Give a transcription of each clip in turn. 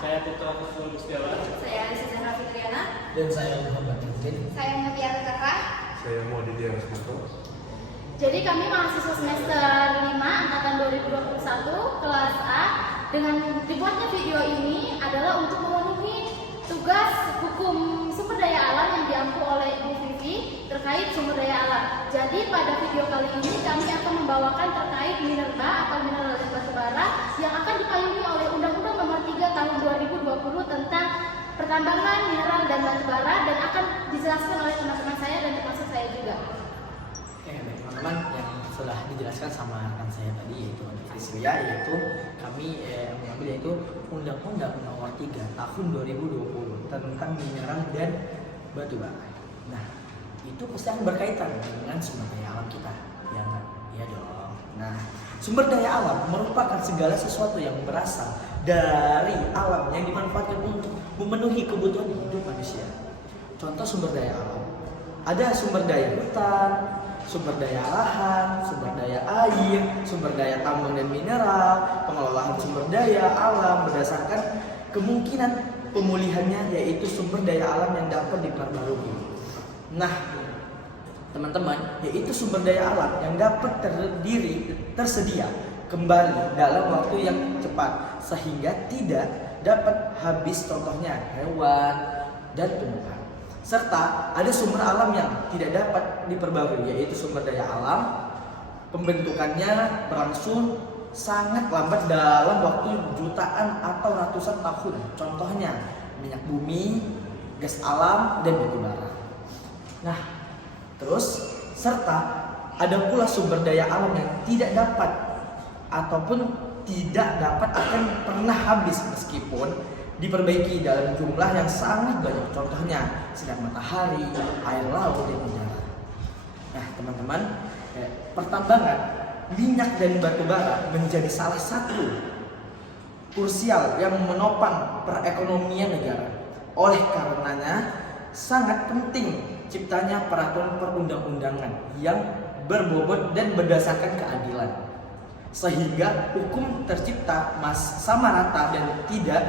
Saya Putra Kusuma Mustiawan. Saya Rizana Fitriana. Dan saya Muhammad Mungkin. Saya Mutiara Kakak. Saya Modi Diarasmanto. Jadi kami mahasiswa semester 5 angkatan 2021 kelas A. Dengan dibuatnya video ini adalah untuk memenuhi tugas hukum sumber daya alam yang diampu oleh Ibu Vivi terkait sumber daya alam. Jadi pada video kali ini kami akan membawakan terkait minerba atau mineral dan batu bara yang akan dipayungi oleh Undang-Undang Nomor 3 Tahun 2020 tentang pertambangan mineral dan batu bara, dan akan dijelaskan oleh teman-teman saya dan termasuk saya juga. Oke, baik teman-teman, yang sudah dijelaskan sama rekan saya tadi yaitu Frisria, yaitu kami mengambil yaitu Undang-Undang Nomor 3 Tahun 2020 tentang mineral dan batu bara. Nah, itu pasti akan berkaitan dengan sumber daya alam kita, ya kan? Iya dong. Nah, sumber daya alam merupakan segala sesuatu yang berasal dari alam yang dimanfaatkan untuk memenuhi kebutuhan hidup manusia. Contoh sumber daya alam, ada sumber daya hutan, sumber daya lahan, sumber daya air, sumber daya tambang dan mineral. Pengelolaan sumber daya alam berdasarkan kemungkinan pemulihannya, yaitu sumber daya alam yang dapat diperbarui. Nah, teman-teman, yaitu sumber daya alam yang dapat tersedia kembali dalam waktu yang cepat sehingga tidak dapat habis, contohnya hewan dan tumbuhan. Serta ada sumber alam yang tidak dapat diperbarui, yaitu sumber daya alam pembentukannya berlangsung sangat lambat dalam waktu jutaan atau ratusan tahun. Contohnya minyak bumi, gas alam, dan batu bara. Nah, terus serta ada pula sumber daya alam yang tidak dapat ataupun tidak dapat akan pernah habis meskipun diperbaiki dalam jumlah yang sangat banyak. Contohnya sinar matahari, air laut, dan udara. Nah, teman-teman, pertambangan minyak dan batu bara menjadi salah satu krusial yang menopang perekonomian negara. Oleh karenanya sangat penting ciptanya peraturan perundang-undangan yang berbobot dan berdasarkan keadilan, sehingga hukum tercipta sama rata dan tidak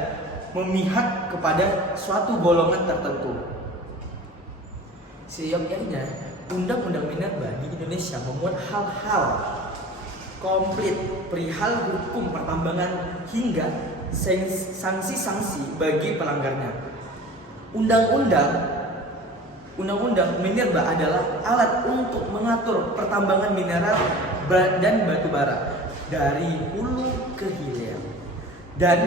memihak kepada suatu golongan tertentu. Seyogyanya, Undang-Undang Minerba di Indonesia memuat hal-hal komplit perihal hukum pertambangan hingga sanksi-sanksi bagi pelanggarnya. Undang-Undang Minerba adalah alat untuk mengatur pertambangan mineral dan batu bara dari hulu ke hilir dan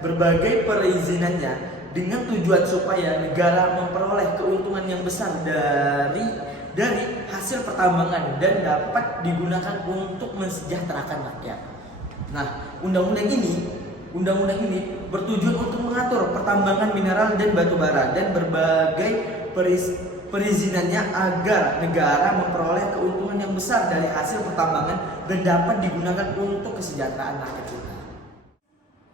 berbagai perizinannya dengan tujuan supaya negara memperoleh keuntungan yang besar dari hasil pertambangan dan dapat digunakan untuk mensejahterakan rakyat. Nah, undang-undang ini bertujuan untuk mengatur pertambangan mineral dan batu bara dan berbagai perizinannya agar negara memperoleh keuntungan yang besar dari hasil pertambangan dan dapat digunakan untuk kesejahteraan rakyat kita.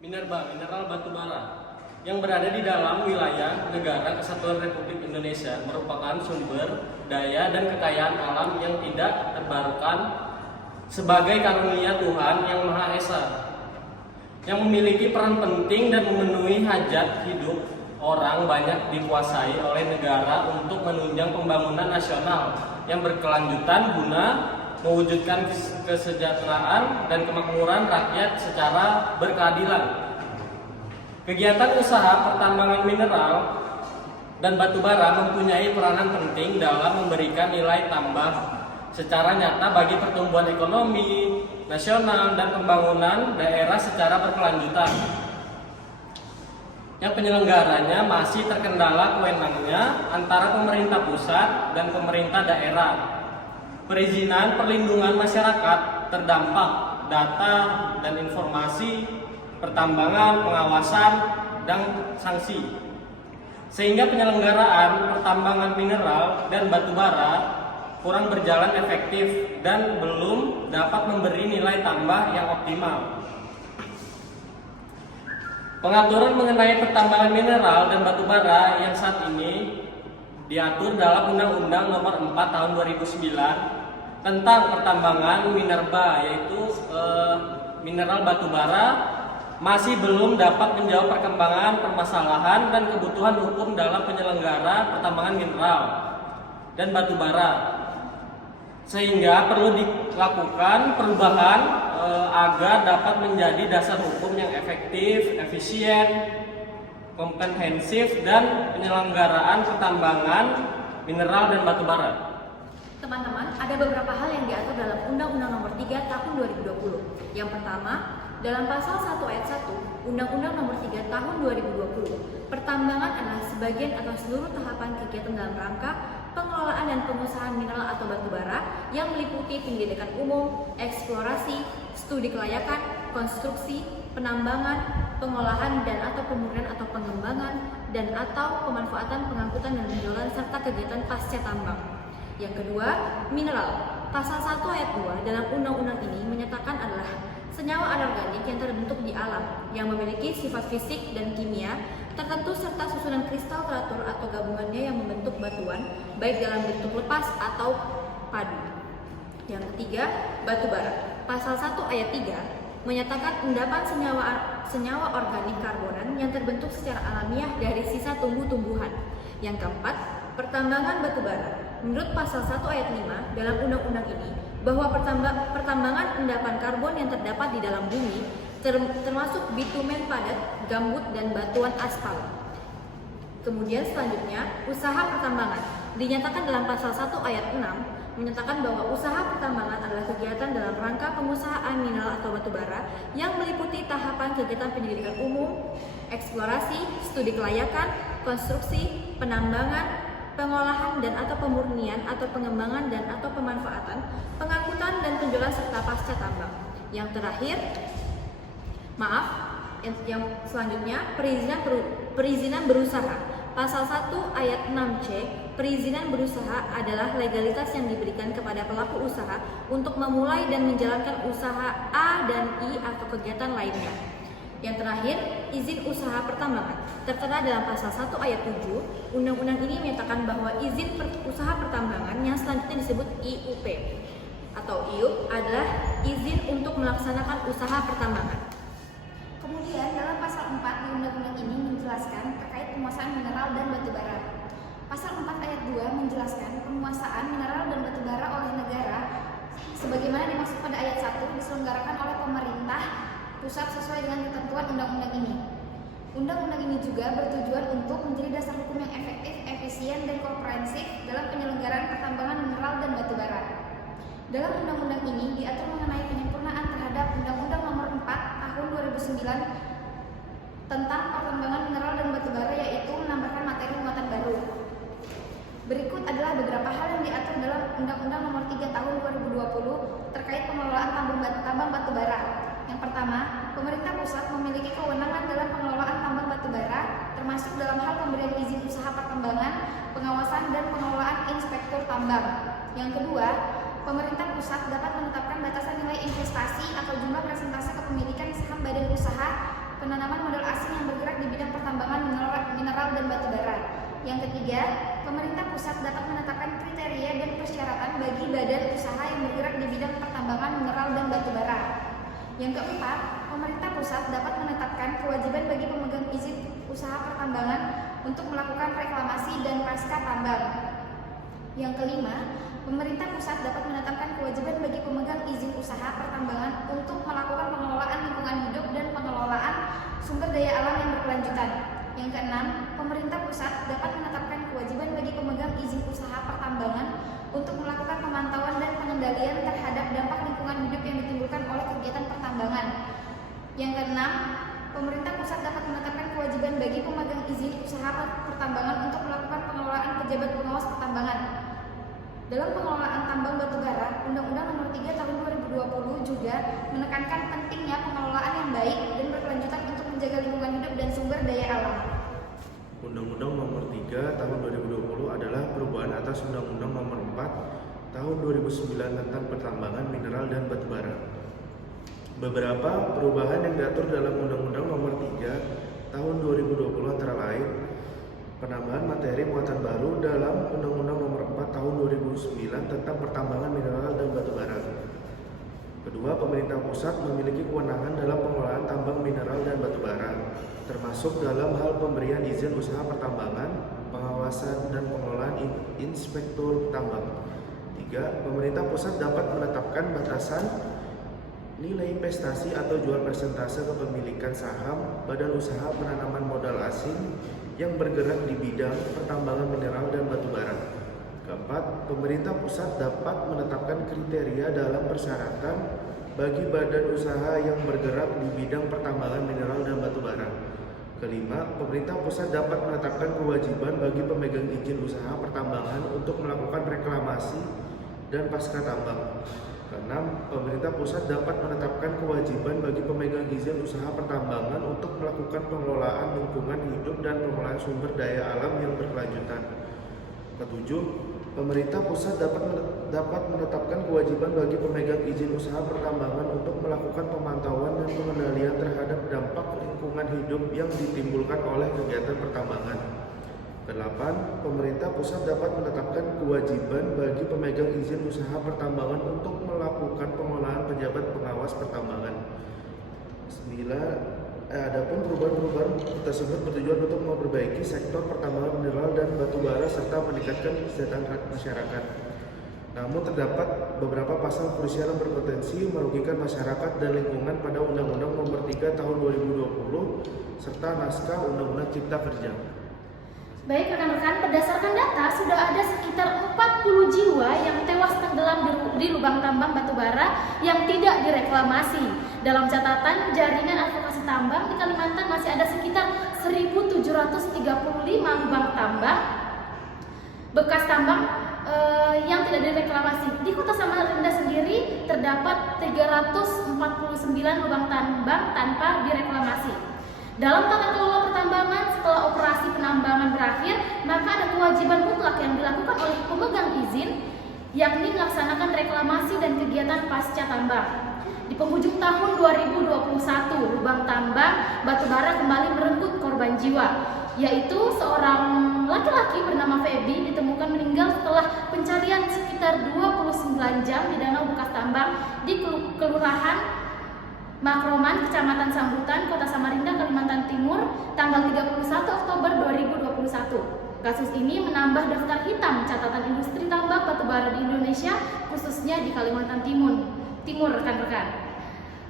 Minerba, mineral batu bara yang berada di dalam wilayah negara Kesatuan Republik Indonesia merupakan sumber daya dan kekayaan alam yang tidak terbarukan sebagai karunia Tuhan Yang Maha Esa, yang memiliki peran penting dan memenuhi hajat hidup orang banyak dikuasai oleh negara untuk menunjang pembangunan nasional yang berkelanjutan guna mewujudkan kesejahteraan dan kemakmuran rakyat secara berkeadilan. Kegiatan usaha pertambangan mineral dan batu bara mempunyai peranan penting dalam memberikan nilai tambah secara nyata bagi pertumbuhan ekonomi nasional dan pembangunan daerah secara berkelanjutan. Yang penyelenggaranya masih terkendala kewenangannya antara pemerintah pusat dan pemerintah daerah. Perizinan perlindungan masyarakat terdampak data dan informasi, pertambangan, pengawasan, dan sanksi. sehingga penyelenggaraan pertambangan mineral dan batu bara kurang berjalan efektif dan belum dapat memberi nilai tambah yang optimal. Pengaturan mengenai pertambangan mineral dan batu bara yang saat ini diatur dalam Undang-Undang Nomor 4 Tahun 2009 tentang pertambangan minerba, yaitu mineral batu bara, masih belum dapat menjawab perkembangan permasalahan dan kebutuhan hukum dalam penyelenggara pertambangan mineral dan batu bara, sehingga perlu dilakukan perubahan agar dapat menjadi dasar hukum yang efektif, efisien, komprehensif, dan penyelenggaraan pertambangan mineral dan batu bara. Teman-teman, ada beberapa hal yang diatur dalam Undang-Undang Nomor 3 Tahun 2020. Yang pertama, dalam pasal 1 ayat 1 Undang-Undang Nomor 3 Tahun 2020, pertambangan adalah sebagian atau seluruh tahapan kegiatan dalam rangka pengelolaan dan pengusahaan mineral atau batu bara yang meliputi penyelidikan umum, eksplorasi, studi kelayakan, konstruksi, penambangan, pengolahan dan atau pemurnian atau pengembangan dan atau pemanfaatan, pengangkutan dan penjualan serta kegiatan pasca tambang. Yang kedua, mineral. Pasal 1 ayat 2 dalam undang-undang ini menyatakan adalah senyawa anorganik yang terbentuk di alam yang memiliki sifat fisik dan kimia tertentu serta susunan kristal teratur atau gabungannya yang membentuk batuan baik dalam bentuk lepas atau padu. Yang ketiga, batu bara. Pasal 1 ayat 3 menyatakan endapan senyawa organik karbonan yang terbentuk secara alamiah dari sisa tumbuh-tumbuhan. Yang keempat, pertambangan batu bara. Menurut pasal 1 ayat 5 dalam undang-undang ini, bahwa pertambangan endapan karbon yang terdapat di dalam bumi termasuk bitumen padat, gambut, dan batuan aspal. Kemudian selanjutnya, usaha pertambangan. Dinyatakan dalam pasal 1 ayat 6 menyatakan bahwa usaha pertambangan adalah kegiatan dalam rangka pengusahaan mineral atau batu bara yang meliputi tahapan kegiatan penyelidikan umum, eksplorasi, studi kelayakan, konstruksi, penambangan, pengolahan dan atau pemurnian atau pengembangan dan atau pemanfaatan, pengangkutan dan penjualan serta pasca tambang. Yang terakhir, yang selanjutnya perizinan berusaha. Pasal 1 ayat 6C, perizinan berusaha adalah legalitas yang diberikan kepada pelaku usaha untuk memulai dan menjalankan usaha A dan I atau kegiatan lainnya. Yang terakhir, izin usaha pertambangan. Tertera dalam pasal 1 ayat 7, undang-undang ini menyatakan bahwa izin usaha pertambangan yang selanjutnya disebut IUP atau IUP adalah izin untuk melaksanakan usaha pertambangan. Kemudian dalam pasal 4 di undang-undang ini menjelaskan terkait penguasaan mineral dan batu bara. Pasal 4 ayat 2 menjelaskan penguasaan mineral dan batu bara oleh negara sebagaimana dimaksud pada ayat 1 diselenggarakan oleh pemerintah pusat sesuai dengan ketentuan undang-undang ini. Undang-undang ini juga bertujuan untuk menjadi dasar hukum yang efektif, efisien, dan komprehensif dalam penyelenggaraan pertambangan mineral dan batu bara. Dalam undang-undang ini diatur mengenai penyempurnaan terhadap Undang-Undang Nomor 4 Tahun 2009 tentang pertambangan mineral dan batu bara, yaitu menambahkan materi muatan baru. Berikut adalah beberapa hal yang diatur dalam Undang-Undang Nomor 3 Tahun 2020 terkait pengelolaan tambang batu bara. Yang pertama, pemerintah pusat memiliki kewenangan dalam pengelolaan tambang batu bara, termasuk dalam hal pemberian izin usaha pertambangan, pengawasan dan pengelolaan inspektur tambang. Yang kedua, pemerintah pusat dapat menetapkan batasan nilai investasi atau jumlah persentase kepemilikan saham badan usaha penanaman modal asing yang bergerak di bidang pertambangan mineral dan batu bara. Yang ketiga, pemerintah pusat dapat menetapkan kriteria dan persyaratan bagi badan usaha yang bergerak di bidang pertambangan mineral dan batu bara. Yang keempat, pemerintah pusat dapat menetapkan kewajiban bagi pemegang izin usaha pertambangan untuk melakukan reklamasi dan pasca tambang. Yang kelima, pemerintah pusat dapat menetapkan kewajiban bagi pemegang izin usaha pertambangan untuk melakukan pengelolaan lingkungan hidup dan pengelolaan sumber daya alam yang berkelanjutan. Yang keenam, pemerintah pusat dapat menetapkan kewajiban bagi pemegang izin usaha pertambangan untuk melakukan pemantauan dan pengendalian terhadap dampak lingkungan hidup yang ditimbulkan oleh kegiatan pertambangan. Yang keenam, pemerintah pusat dapat menetapkan kewajiban bagi pemegang izin usaha pertambangan untuk melakukan pengelolaan pejabat pengawas pertambangan. Dalam pengelolaan tambang batu bara, Undang-Undang Nomor 3 Tahun 2020 juga menekankan pentingnya pengelolaan yang baik dan berkelanjutan untuk menjaga lingkungan hidup dan sumber daya alam. Undang-Undang Nomor 3 Tahun 2020 adalah perubahan atas Undang-Undang Nomor 4 Tahun 2009 tentang pertambangan mineral dan batubara. Beberapa perubahan yang diatur dalam Undang-Undang Nomor 3 Tahun 2020 antara lain penambahan materi muatan baru dalam Undang-Undang Nomor 4 Tahun 2009 tentang pertambangan mineral dan batubara. Kedua, pemerintah pusat memiliki kewenangan dalam pengelolaan tambang mineral dan batubara, termasuk dalam hal pemberian izin usaha pertambangan, pengawasan dan pengelolaan inspektur tambang. Tiga, pemerintah pusat dapat menetapkan batasan nilai investasi atau jual persentase kepemilikan saham badan usaha penanaman modal asing yang bergerak di bidang pertambangan mineral dan batubara. Keempat, pemerintah pusat dapat menetapkan kriteria dalam persyaratan bagi badan usaha yang bergerak di bidang pertambangan mineral dan batubara. Kelima, pemerintah pusat dapat menetapkan kewajiban bagi pemegang izin usaha pertambangan untuk melakukan reklamasi dan pasca tambang. Keenam, pemerintah pusat dapat menetapkan kewajiban bagi pemegang izin usaha pertambangan untuk melakukan pengelolaan lingkungan hidup dan pengelolaan sumber daya alam yang berkelanjutan. Ketujuh, pemerintah pusat dapat menetapkan kewajiban bagi pemegang izin usaha pertambangan untuk melakukan pemantauan dan pengendalian terhadap dampak lingkungan hidup yang ditimbulkan oleh kegiatan pertambangan. Kedelapan, pemerintah pusat dapat menetapkan kewajiban bagi pemegang izin usaha pertambangan untuk melakukan pengelolaan pejabat pengawas pertambangan. 9. Adapun perubahan-perubahan tersebut bertujuan untuk memperbaiki sektor pertambangan mineral dan batubara serta meningkatkan kesejahteraan masyarakat. Namun terdapat beberapa pasal krusial yang berpotensi merugikan masyarakat dan lingkungan pada Undang-Undang Nomor 3 Tahun 2020 serta naskah Undang-Undang Cipta Kerja. Baik rekan-rekan, berdasarkan data sudah ada sekitar 40 jiwa yang tewas tenggelam di lubang tambang batubara yang tidak direklamasi. Dalam catatan jaringan advokasi tambang di Kalimantan masih ada sekitar 1.735 lubang tambang bekas tambang yang tidak direklamasi. Di Kota Samarinda sendiri terdapat 349 lubang tambang tanpa direklamasi. Dalam tata kelola pertambangan setelah operasi penambangan berakhir, maka ada kewajiban mutlak yang dilakukan oleh pemegang izin, yakni melaksanakan reklamasi dan kegiatan pasca tambang. Di penghujung tahun 2021, lubang tambang batubara kembali merenggut korban jiwa, yaitu seorang laki-laki bernama Feby ditemukan meninggal setelah pencarian sekitar 29 jam di danau bekas tambang di Kelurahan Makroman, Kecamatan Sambutan, Kota Samarinda, Kalimantan Timur, tanggal 31 Oktober 2021. Kasus ini menambah daftar hitam catatan industri tambang batubara di Indonesia, khususnya di Kalimantan Timur, rekan-rekan.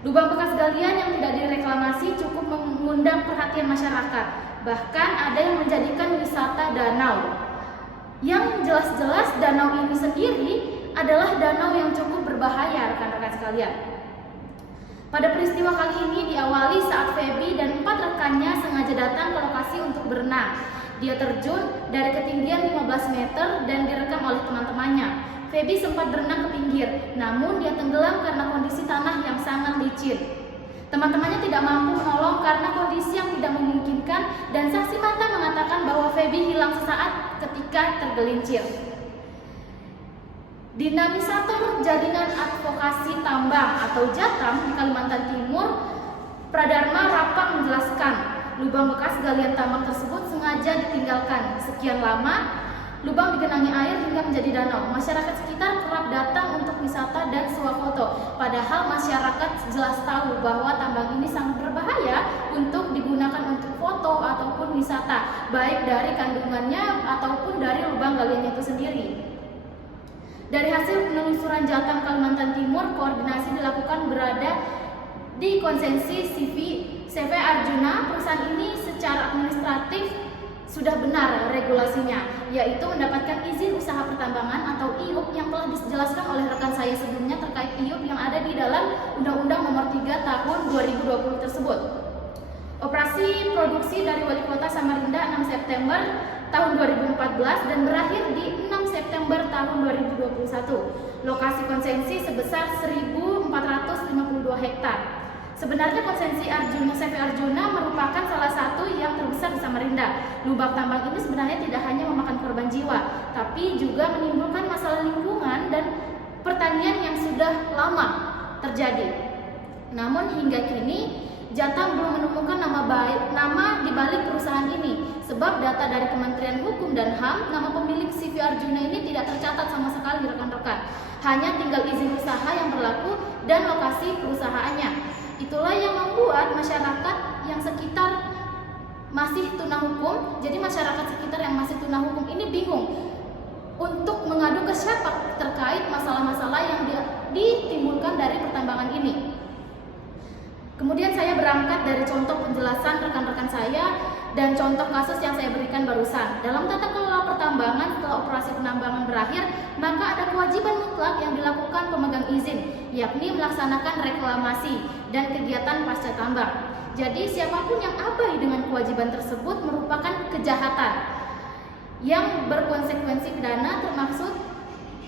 Lubang bekas galian yang tidak direklamasi cukup mengundang perhatian masyarakat. Bahkan ada yang menjadikan wisata danau. Yang jelas-jelas danau ini sendiri adalah danau yang cukup berbahaya, rekan-rekan sekalian. Pada peristiwa kali ini diawali saat Feby dan 4 rekannya sengaja datang ke lokasi untuk berenang. Dia terjun dari ketinggian 15 meter dan direkam oleh teman-temannya. Feby sempat berenang ke pinggir, namun dia tenggelam karena kondisi tanah yang sangat licin. Teman-temannya tidak mampu menolong karena kondisi yang tidak memungkinkan, dan saksi mata mengatakan bahwa Feby hilang sesaat ketika tergelincir. Dinamisator Jaringan Advokasi Tambang atau JATAM di Kalimantan Timur, Pradharma Rapang menjelaskan, lubang bekas galian tambang tersebut sengaja ditinggalkan. Sekian lama, lubang digenangi air hingga menjadi danau. Masyarakat sekitar kerap datang untuk wisata dan swafoto. Padahal masyarakat jelas tahu bahwa tambang ini sangat berbahaya untuk digunakan untuk foto ataupun wisata, baik dari kandungannya ataupun dari lubang galiannya itu sendiri. Dari hasil penelusuran JATAM Kalimantan Timur, koordinasi dilakukan berada di konsensi CV Arjuna. Perusahaan ini secara administratif sudah benar regulasinya, yaitu mendapatkan izin usaha pertambangan atau IUP yang telah dijelaskan oleh rekan saya sebelumnya terkait IUP yang ada di dalam Undang-Undang Nomor 3 Tahun 2020 tersebut. Operasi produksi dari Wali Kota Samarinda 6 September tahun 2014 dan berakhir di 6 September tahun 2021. Lokasi konsensi sebesar 1.452 hektar. Sebenarnya konsensi Arjuna CV Arjuna merupakan salah satu yang terbesar di Samarinda. Lubang tambang ini sebenarnya tidak hanya memakan korban jiwa, tapi juga menimbulkan masalah lingkungan dan pertanian yang sudah lama terjadi. Namun hingga kini Jatang belum menemukan nama di balik perusahaan ini, sebab data dari Kementerian Hukum dan HAM, nama pemilik CV Arjuna ini tidak tercatat sama sekali rekan-rekan. Hanya tinggal izin usaha yang berlaku dan lokasi perusahaannya. Itulah yang membuat masyarakat yang sekitar masih tuna hukum, jadi masyarakat sekitar yang masih tuna hukum ini bingung untuk mengadu ke siapa terkait masalah-masalah yang ditimbulkan dari pertambangan ini. Kemudian saya berangkat dari contoh penjelasan rekan-rekan saya dan contoh kasus yang saya berikan barusan. Dalam tata kelola pertambangan setelah operasi penambangan berakhir, maka ada kewajiban mutlak yang dilakukan pemegang izin, yakni melaksanakan reklamasi dan kegiatan pasca tambang. Jadi siapapun yang abai dengan kewajiban tersebut merupakan kejahatan yang berkonsekuensi pidana, termasuk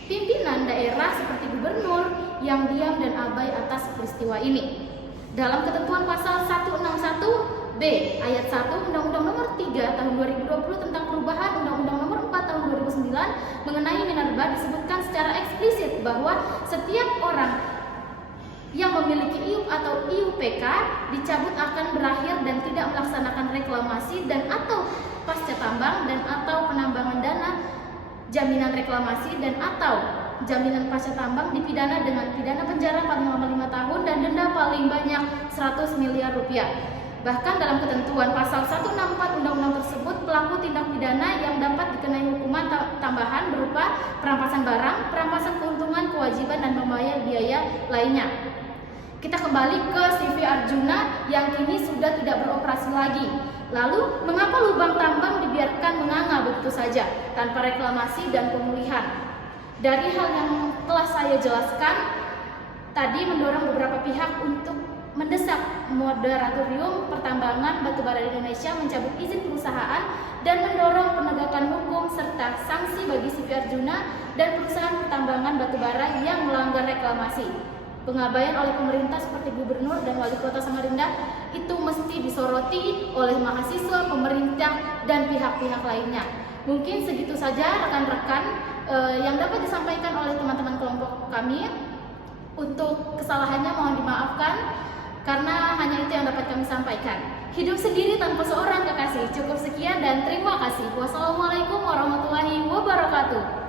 pimpinan daerah seperti gubernur yang diam dan abai atas peristiwa ini. Dalam ketentuan pasal 161B ayat 1 Undang-Undang Nomor 3 Tahun 2020 tentang perubahan Undang-Undang Nomor 4 Tahun 2009 mengenai minerba disebutkan secara eksplisit bahwa setiap orang yang memiliki IUP atau IUPK dicabut akan berakhir dan tidak melaksanakan reklamasi dan atau pasca tambang dan atau penambangan dana jaminan reklamasi dan atau jaminan pasca tambang dipidana dengan pidana penjara paling lama 5 tahun dan denda paling banyak 100 miliar rupiah. Bahkan dalam ketentuan pasal 164 undang-undang tersebut, pelaku tindak pidana yang dapat dikenai hukuman tambahan berupa perampasan barang, perampasan keuntungan, kewajiban dan membayar biaya lainnya. Kita kembali ke CV Arjuna yang kini sudah tidak beroperasi lagi. Lalu, mengapa lubang tambang dibiarkan menganga begitu saja tanpa reklamasi dan pemulihan? Dari hal yang telah saya jelaskan tadi, mendorong beberapa pihak untuk mendesak Moratorium Pertambangan Batubara di Indonesia mencabut izin perusahaan dan mendorong penegakan hukum serta sanksi bagi CV Arjuna dan perusahaan pertambangan batubara yang melanggar reklamasi. Pengabaian oleh pemerintah seperti gubernur dan wali kota Samarinda itu mesti disoroti oleh mahasiswa, pemerintah, dan pihak-pihak lainnya. Mungkin segitu saja rekan-rekan yang dapat disampaikan oleh teman-teman kelompok kami. Untuk kesalahannya mohon dimaafkan, karena hanya itu yang dapat kami sampaikan. Hidup sendiri tanpa seorang kekasih. Cukup sekian dan terima kasih. Wassalamualaikum warahmatullahi wabarakatuh.